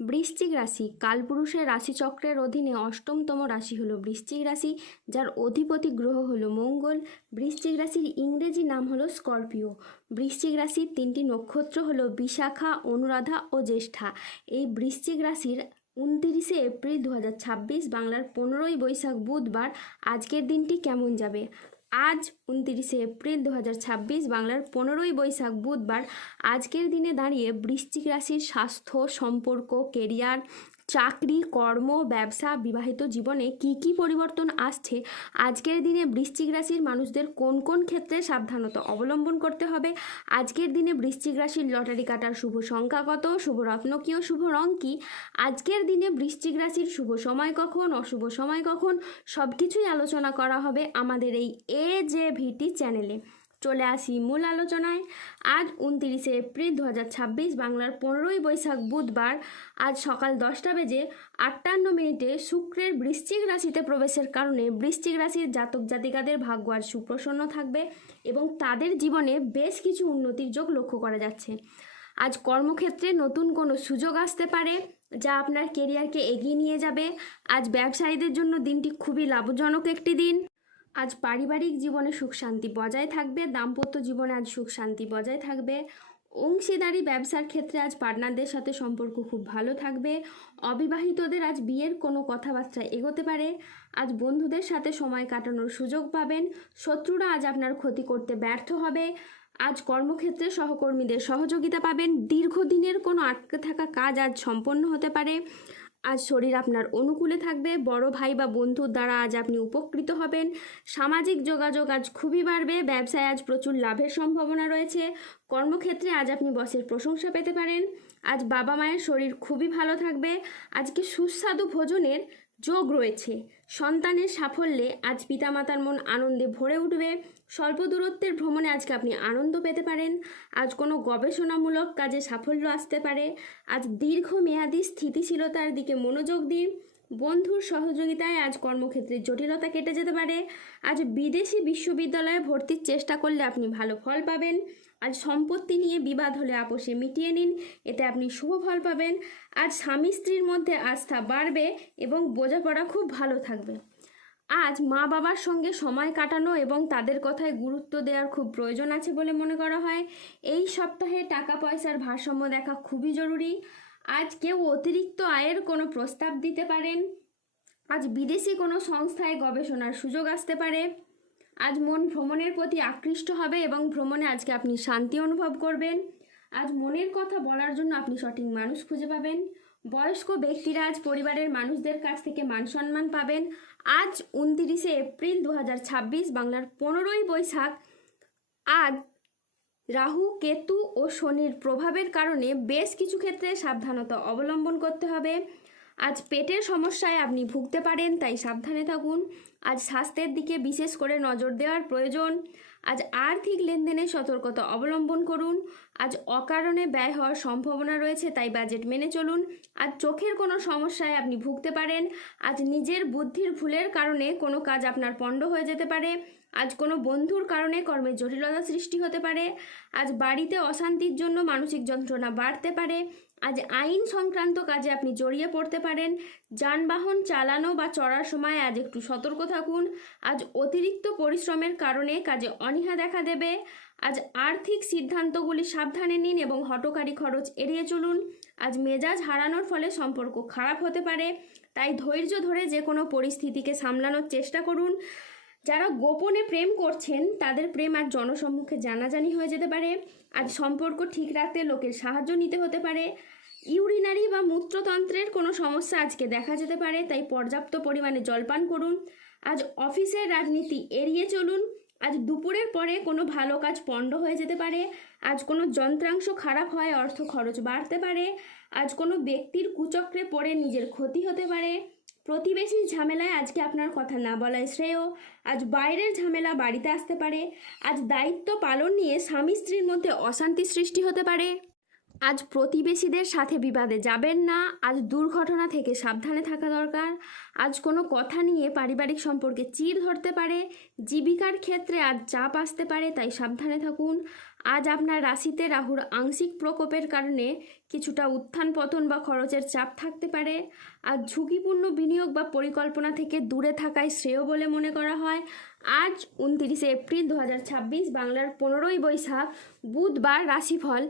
বৃশ্চিক রাশি কালপুরুষের রাশিচক্রের অধীনে অষ্টমতম রাশি হলো বৃশ্চিক রাশি, যার অধিপতি গ্রহ হলো মঙ্গল। বৃশ্চিক রাশির ইংরেজি নাম হলো স্করপিও। বৃশ্চিক রাশির তিনটি নক্ষত্র হলো বিশাখা, অনুরাধা ও জ্যেষ্ঠা। এই বৃশ্চিক রাশির 29শে এপ্রিল 2026 বাংলার 15ই বৈশাখ বুধবার আজকের দিনটি কেমন যাবে। আজ 29শে এপ্রিল 2026 বাংলার 15ই বৈশাখ বুধবার আজকের দিনে দাঁড়িয়ে বৃশ্চিক রাশির স্বাস্থ্য, সম্পর্ক, কেরিয়ার, চাকরি, কর্ম, ব্যবসা, বিবাহিত জীবনে কি কি পরিবর্তন আসছে, আজকের দিনে বৃশ্চিক রাশির মানুষদের কোন কোন ক্ষেত্রে সাবধানতা অবলম্বন করতে হবে, আজকের দিনে বৃশ্চিক রাশির লটারি কাটার শুভ সংখ্যা কত, শুভ রত্ন কী ও শুভ রং কী, আজকের দিনে বৃশ্চিক রাশির শুভ সময় কখন, অশুভ সময় কখন, সব কিছুই আলোচনা করা হবে আমাদের এই AJVT চ্যানেলে। চলে আসি মূল আলোচনায়। আজ 29শে এপ্রিল 2026 বাংলার 15ই বৈশাখ বুধবার আজ সকাল 10টা বেজে 58 শুক্রের বৃশ্চিক রাশিতে প্রবেশের কারণে বৃশ্চিক রাশির জাতক জাতিকাদের ভাগ্য আজ সুপ্রসন্ন থাকবে এবং তাদের জীবনে বেশ কিছু উন্নতির যোগ লক্ষ্য করা যাচ্ছে। আজ কর্মক্ষেত্রে নতুন কোনো সুযোগ আসতে পারে যা আপনার কেরিয়ারকে এগিয়ে নিয়ে যাবে। আজ ব্যবসায়ীদের জন্য দিনটি খুবই লাভজনক একটি দিন। আজ পারিবারিক জীবনে সুখ শান্তি বজায় থাকবে। দাম্পত্য জীবনে আজ সুখ শান্তি বজায় থাকবে। অংশীদারি ব্যবসার ক্ষেত্রে আজ পার্টনারদের সাথে সম্পর্ক খুব ভালো থাকবে। অবিবাহিতদের আজ বিয়ের কোনো কথাবার্তা এগোতে পারে। আজ বন্ধুদের সাথে সময় কাটানোর সুযোগ পাবেন। শত্রুরা আজ আপনার ক্ষতি করতে ব্যর্থ হবে। আজ কর্মক্ষেত্রে সহকর্মীদের সহযোগিতা পাবেন। দীর্ঘদিনের কোনো আটকে থাকা কাজ আজ সম্পন্ন হতে পারে। আজ শরীর আপনার অনুকূলে থাকবে। বড় ভাই বা বন্ধুর দ্বারা আজ আপনি উপকৃত হবেন। সামাজিক যোগাযোগ আজ খুবই বাড়বে। ব্যবসায় আজ প্রচুর লাভের সম্ভাবনা রয়েছে। কর্মক্ষেত্রে আজ আপনি বসের প্রশংসা পেতে পারেন। আজ বাবা মায়ের শরীর খুবই ভালো থাকবে। আজকে সুস্বাদু ভোজনের যোগ রয়েছে। সন্তানের সাফল্যে আজ পিতামাতার মন আনন্দে ভরে উঠবে। স্বল্প দূরত্বের ভ্রমণে আজকে আপনি আনন্দ পেতে পারেন। আজ কোনো গবেষণামূলক কাজে সাফল্য আসতে পারে। আজ দীর্ঘমেয়াদী স্থিতিশীলতার দিকে মনোযোগ দিন। বন্ধুর সহযোগিতায় আজ কর্মক্ষেত্রে জটিলতা কেটে যেতে পারে। আজ বিদেশি বিশ্ববিদ্যালয়ে ভর্তির চেষ্টা করলে আপনি ভালো ফল পাবেন। আজ সম্পত্তি নিয়ে বিবাদ হলে আপোষে মিটিয়ে নিন, এতে আপনি শুভ ফল পাবেন। আজ স্বামী স্ত্রীর মধ্যে আস্থা বাড়বে এবং বোঝাপড়া খুব ভালো থাকবে। আজ মা বাবার সঙ্গে সময় কাটানো এবং তাদের কথায় গুরুত্ব দেওয়ার খুব প্রয়োজন আছে বলে মনে করা হয়। এই সপ্তাহে টাকা পয়সার ভারসাম্য দেখা খুবই জরুরি। আজ কেউ অতিরিক্ত আয়ের কোনো প্রস্তাব দিতে পারেন। আজ বিদেশি কোনো সংস্থায় গবেষণার সুযোগ আসতে পারে। আজ মন ভ্রমণের প্রতি আকৃষ্ট হবে এবং ভ্রমণে আজকে আপনি শান্তি অনুভব করবেন। আজ মনের কথা বলার জন্য আপনি সঠিক মানুষ খুঁজে পাবেন। বয়স্ক ব্যক্তিরা আজ পরিবারের মানুষদের কাছ থেকে মান সম্মান পাবেন। আজ 29শে এপ্রিল 2026 বাংলার 15ই বৈশাখ আজ রাহু, কেতু ও শনির প্রভাবের কারণে বেশ কিছু ক্ষেত্রে সাবধানতা অবলম্বন করতে হবে। আজ পেটের সমস্যায় আপনি ভুগতে পারেন, তাই সাবধানে থাকুন। আজ স্বাস্থ্যের দিকে বিশেষ করে নজর দেওয়ার প্রয়োজন। আজ আর্থিক লেনদেনে সতর্কতা অবলম্বন করুন। আজ অকারণে ব্যয় হওয়ার সম্ভাবনা রয়েছে, তাই বাজেট মেনে চলুন। আজ চোখের কোনো সমস্যায় আপনি ভুগতে পারেন। আজ নিজের বুদ্ধির ভুলের কারণে কোনো কাজ আপনার পণ্ড হয়ে যেতে পারে। আজ কোনো বন্ধুর কারণে কর্মে জটিলতা সৃষ্টি হতে পারে। আজ বাড়িতে অশান্তির জন্য মানসিক যন্ত্রণা বাড়তে পারে। আজ আইন সংক্রান্ত কাজে আপনি জড়িয়ে পড়তে পারেন। যানবাহন চালানো বা চড়ার সময় আজ একটু সতর্ক থাকুন। আজ অতিরিক্ত পরিশ্রমের কারণে কাজে অনীহা দেখা দেবে। আজ আর্থিক সিদ্ধান্তগুলি সাবধানে নিন এবং হঠকারী খরচ এড়িয়ে চলুন। আজ মেজাজ হারানোর ফলে সম্পর্ক খারাপ হতে পারে, তাই ধৈর্য ধরে যে কোনো পরিস্থিতিকে সামলানোর চেষ্টা করুন। যারা গোপনে প্রেম করছেন তাদের প্রেম আজ জনসম্মুখে জানাজানি হয়ে যেতে পারে। আজ সম্পর্ক ঠিক রাখতে লোকের সাহায্য নিতে হতে পারে। ইউরিনারি বা মূত্রতন্ত্রের কোনো সমস্যা আজকে দেখা যেতে পারে, তাই পর্যাপ্ত পরিমাণে জলপান করুন। আজ অফিসের রাজনীতি এড়িয়ে চলুন। আজ দুপুরের পরে কোনো ভালো কাজ পণ্ড হয়ে যেতে পারে। আজ কোনো যন্ত্রাংশ খারাপ হয় অর্থ খরচ বাড়তে পারে। আজ কোনো ব্যক্তির কুচক্রে পড়ে নিজের ক্ষতি হতে পারে। প্রতিবেশীর ঝামেলায় আজকে আপনার কথা না বলাই শ্রেয়। আজ বাইরের ঝামেলা বাড়িতে আসতে পারে। আজ দায়িত্ব পালন নিয়ে স্বামী স্ত্রীর মধ্যে অশান্তি সৃষ্টি হতে পারে। আজ প্রতিবেশীদের সাথে বিবাদে যাবেন না। আজ দুর্ঘটনা থেকে সাবধানে থাকা দরকার। আজ কোনো কথা নিয়ে পারিবারিক সম্পর্কে চিড় ধরতে পারে। জীবিকার ক্ষেত্রে আজ চাপ আসতে পারে, তাই সাবধানে থাকুন। আজ আপনার রাশিতে রাহুর আংশিক প্রকোপের কারণে কিছুটা উত্থান পতন বা খরচের চাপ থাকতে পারে। আর ঝুঁকিপূর্ণ বিনিয়োগ বা পরিকল্পনা থেকে দূরে থাকাই শ্রেয় বলে মনে করা হয়। আজ 29শে এপ্রিল 2026, বাংলার 15ই বৈশাখ, বুধবার। রাশিফল।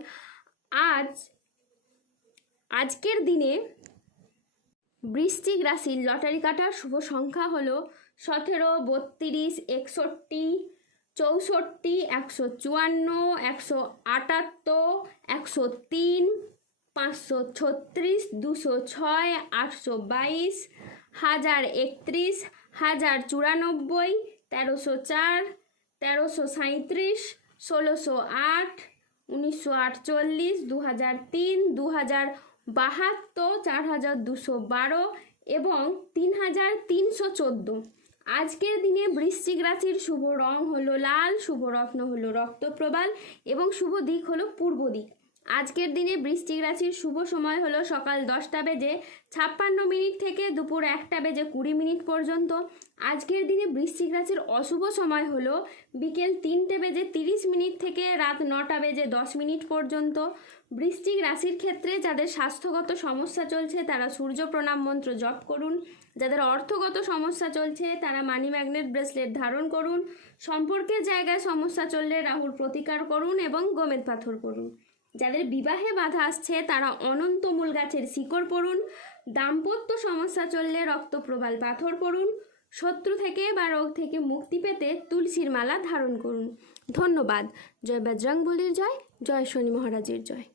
আজকের দিনে বৃশ্চিক রাশির লটারি কাটার শুভ সংখ্যা হলো 17, 32, 61, 64, 154, 178, 103, 536, 206, 822, 1031, 1094, 1304, 1337, 1608, 1948, 2003, 2072, 4212 এবং 3314। আজকের দিনে বৃশ্চিক রাশির শুভ রং হলো লাল, শুভ রত্ন হলো রক্তপ্রবাল এবং শুভ দিক হলো পূর্ব দিক। আজকের দিনে বৃশ্চিক রাশির শুভ সময় হলো সকাল 10টা বেজে 56 মিনিট থেকে দুপুর 1টা বেজে 20 মিনিট পর্যন্ত। আজকের দিনে বৃশ্চিক রাশির অশুভ সময় হলো বিকেল 3টে বেজে 30 মিনিট থেকে রাত 9টা বেজে 10 মিনিট পর্যন্ত। বৃশ্চিক রাশির ক্ষেত্রে যাদের স্বাস্থ্যগত সমস্যা চলছে তারা সূর্য প্রণাম মন্ত্র জপ করুন। যাদের অর্থগত সমস্যা চলছে তারা মানি ম্যাগনেট ব্রেসলেট ধারণ করুন। সম্পর্কের জায়গায় সমস্যা চললে রাহুর প্রতিকার করুন এবং গোমেদ পাথর করুন। যাদের বিবাহে বাধা আসছে তারা অনন্ত মূল গাছের শিকড় পড়ুন। দাম্পত্য সমস্যা চললে রক্তপ্রবাল পাথর পড়ুন। শত্রু থেকে বা রোগ থেকে মুক্তি পেতে তুলসীর মালা ধারণ করুন। ধন্যবাদ। জয় বজরংবলীর জয়, জয় শনি মহারাজের জয়।